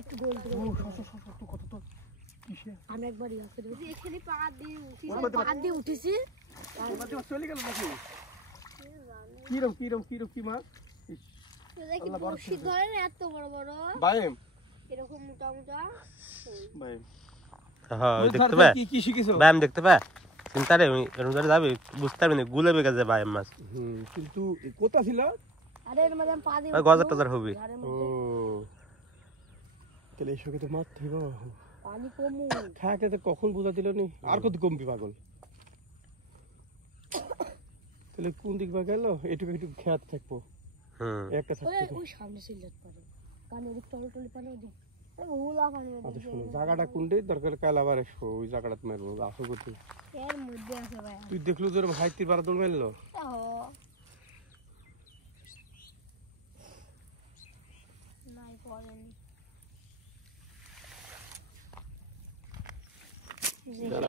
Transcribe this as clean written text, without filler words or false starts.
একটু গোল কত তো কিসে আমি একবার ইয়া করে এখানে পা দিয়ে উঠেছি চলে গেল নাকি কিরম কি মাছ দেখি বড়শি ধরেন এত বড় বড় বাইম এরকম মোটা মোটা বাইম হ্যাঁ ওই দেখতে পায় কি শিখেছো ব্যায়াম দেখতে পায় চিন্তা রে এরকম করে যাবে বুঝতে পারবি না গুলে বেগে যায় ব্যায়াম মাছ কিন্তু কোথা ছিল আরে এর মধ্যে পা দিয়ে ওই গজার টজার হবে ও তাহলে এই সঙ্গে তো মাছ থইব পানি কমু খাকে তো কখন বুঝা দিল নি আর কত কমবি পাগল তাহলে কোন দিক বা গেল এটুকু একটু খেয়াল থাকবো একটা থাকবে ওই সামনে সিলেট পারে কারণ ওই টলি পানি ওই ওলা পানি আচ্ছা শোনো জায়গাটা কোনটা দরকার কাল আবার আসবো ওই জায়গাটা মারবো আসো কোথায় এর মধ্যে আছে ভাই তুই দেখলু তোর হাইতির বারা দৌড় মারলো নাই পড়েনি